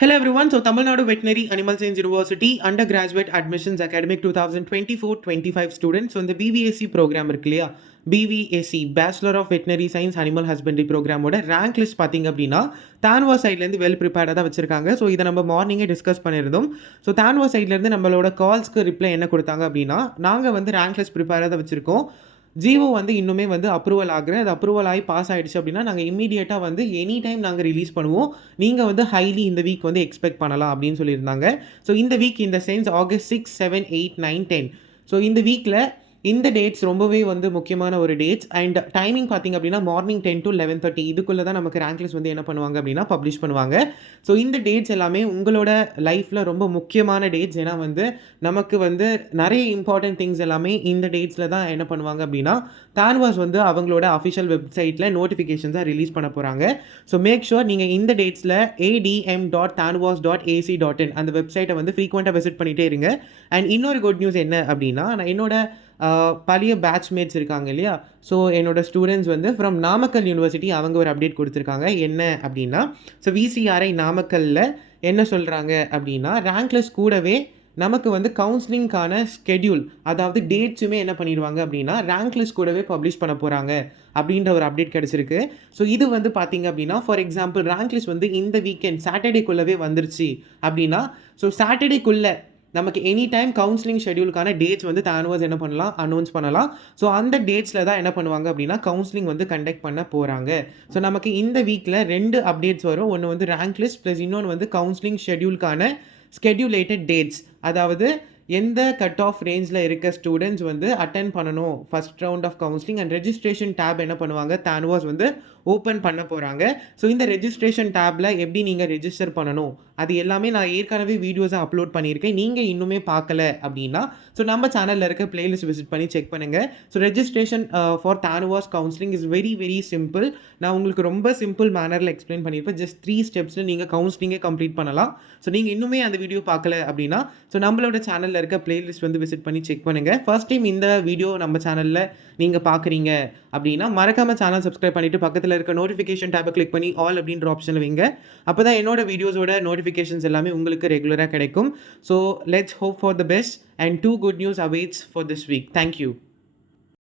Hello everyone. So Tamil Nadu Veterinary Animal Science University Undergraduate Admissions Academic 2024-25 students. So இந்த BVAC program இருக்கு இல்லையா, BVAC Bachelor of Veterinary Science Animal Husbandry ப்ரோக்ராமோட rank list பார்த்தீங்க அப்படின்னா தான்வா சைட்லேருந்து well ப்ரிப்பேர்டாக தான் வச்சிருக்காங்க. ஸோ இதை நம்ம மார்னிங்கே டிஸ்கஸ் பண்ணியிருந்தோம். ஸோ தான்வா சைட்லேருந்து நம்மளோட கால்ஸ்க்கு ரிப்ளை என்ன கொடுத்தாங்க அப்படின்னா, நாங்கள் வந்து ரேங்க் லிஸ்ட் ப்ரிப்பேராக தான் வச்சுருக்கோம். ஜிஓ வந்து இன்னுமே வந்து அப்ரூவல் ஆகுற அது அப்ரூவல் ஆகி பாஸ் ஆகிடுச்சு அப்படின்னா நாங்கள் இமீடியட்டாக வந்து எனி டைம் நாங்கள் ரிலீஸ் பண்ணுவோம். நீங்கள் வந்து ஹைலி இந்த வீக் வந்து எக்ஸ்பெக்ட் பண்ணலாம் அப்படின்னு சொல்லியிருந்தாங்க. ஸோ இந்த வீக் இந்த சென்ஸ் ஆகஸ்ட் 6, 7, 8, 9, 10. ஸோ இந்த வீக்கில் இந்த டேட்ஸ் ரொம்பவே வந்து முக்கியமான ஒரு டேட்ஸ். அண்ட் டைமிங் பார்த்திங்க அப்படின்னா மார்னிங் 10 to 11:30 இதுக்குள்ளே தான் நமக்கு ரேங்க் லிஸ்ட் வந்து என்ன பண்ணுவாங்க அப்படின்னா பப்ளிஷ் பண்ணுவாங்க. ஸோ இந்த டேட்ஸ் எல்லாமே உங்களோட லைஃப்பில் ரொம்ப முக்கியமான டேட்ஸ். ஏன்னா வந்து நமக்கு வந்து நிறைய இம்பார்ட்டன்ட் திங்ஸ் எல்லாமே இந்த டேட்ஸில் தான் என்ன பண்ணுவாங்க அப்படின்னா தான்வாஸ் வந்து அவங்களோட அஃபிஷியல் வெப்சைட்டில் நோட்டிஃபிகேஷன்ஸாக ரிலீஸ் பண்ண போகிறாங்க. ஸோ மேக் ஷுர் நீங்கள் இந்த டேட்ஸில் adm.tanvas.ac.in அந்த வெப்சைட்டை வந்து ஃப்ரீக்வெண்ட்டாக விசிட் பண்ணிகிட்டே இருங்க. அண்ட் இன்னொரு குட் நியூஸ் என்ன அப்படின்னா, நான் என்னோட பழைய பேட்ச்மேட்ஸ் இருக்காங்க இல்லையா, ஸோ என்னோட ஸ்டூடெண்ட்ஸ் வந்து ஃப்ரம் நாமக்கல் யூனிவர்சிட்டி அவங்க ஒரு அப்டேட் கொடுத்துருக்காங்க. என்ன அப்படின்னா, ஸோ விசிஆர்ஐ நாமக்கல்லில் என்ன சொல்கிறாங்க அப்படின்னா, ரேங்க் லிஸ்ட் கூடவே நமக்கு வந்து கவுன்சிலிங்கான ஸ்கெடியூல், அதாவது டேட்ஸுமே என்ன பண்ணிடுவாங்க அப்படின்னா ரேங்க் லிஸ்ட் கூடவே பப்ளிஷ் பண்ண போகிறாங்க அப்படின்ற ஒரு அப்டேட் கிடச்சிருக்கு. ஸோ இது வந்து பார்த்திங்க அப்படின்னா, ஃபார் எக்ஸாம்பிள் ரேங்க் லிஸ்ட் வந்து இந்த வீக்கெண்ட் சாட்டர்டேக்குள்ளவே வந்துருச்சு அப்படின்னா, ஸோ சாட்டர்டேக்குள்ளே நமக்கு எனி டைம் கவுன்சிலிங் ஷெடியூலுக்கான டேட்ஸ் வந்து தான்வாஸ் என்ன பண்ணலாம், அனௌன்ஸ் பண்ணலாம். ஸோ அந்த டேட்ஸில் தான் என்ன பண்ணுவாங்க அப்படின்னா கவுன்சிலிங் வந்து கண்டக்ட் பண்ண போகிறாங்க. ஸோ நமக்கு இந்த வீக்கில் 2 அப்டேட்ஸ் வரும். ஒன்று வந்து ரேங்க் லிஸ்ட் ப்ளஸ் இன்னொன்று வந்து கவுன்சிலிங் ஷெடியூலுக்கான ஸ்கெடியூலேட்டட் டேட்ஸ். அதாவது எந்த கட் ஆஃப் ரேஞ்சில் இருக்க ஸ்டூடெண்ட்ஸ் வந்து அட்டென்ட் பண்ணணும் first round of counselling and registration டேப் என்ன பண்ணுவாங்க தான்வாஸ் வந்து ஓப்பன் பண்ண போகிறாங்க. ஸோ இந்த ரெஜிஸ்ட்ரேஷன் டேப்பில் எப்படி நீங்கள் ரெஜிஸ்டர் பண்ணணும் அது எல்லாமே நான் ஏற்கனவே வீடியோஸை அப்லோட் பண்ணியிருக்கேன். நீங்கள் இன்னுமே பார்க்கல அப்படின்னா ஸோ நம்ம சேனலில் இருக்க பிளேலிஸ்ட் விசிட் பண்ணி செக் பண்ணுங்கள். So registration for TANUVAS counselling is very very simple. நான் உங்களுக்கு ரொம்ப சிம்பிள் மேனரில் எக்ஸ்பிளைன் பண்ணியிருப்பேன். ஜஸ்ட் 3 ஸ்டெப்ஸில் நீங்கள் கவுன்சிலிங்கே கம்ப்ளீட் பண்ணலாம். ஸோ நீங்கள் இன்னுமே அந்த வீடியோ பார்க்கல அப்படின்னா ஸோ நம்மளோட சேனலில் இருக்க பிளேலிஸ்ட் வந்து விசிட் பண்ணி செக் பண்ணுங்கள். ஃபர்ஸ்ட் டைம் இந்த வீடியோ நம்ம சேனலில் நீங்கள் பார்க்குறீங்க அப்படின்னா மறக்காமல் சேனல் சப்ஸ்கிரைப் பண்ணிவிட்டு பக்கத்தில் இருக்க நோட்டிஃபிகேஷன் டேப்பை கிளிக் பண்ணி ஆல் அப்படின்ற ஆப்ஷனில் வைங்க. அப்போ தான் என்னோட வீடியோஸோட நோட்டிஃபிகேஷன்ஸ் எல்லாமே உங்களுக்கு ரெகுலராக கிடைக்கும். So let's hope for the best and 2 good news awaits for this week. Thank you.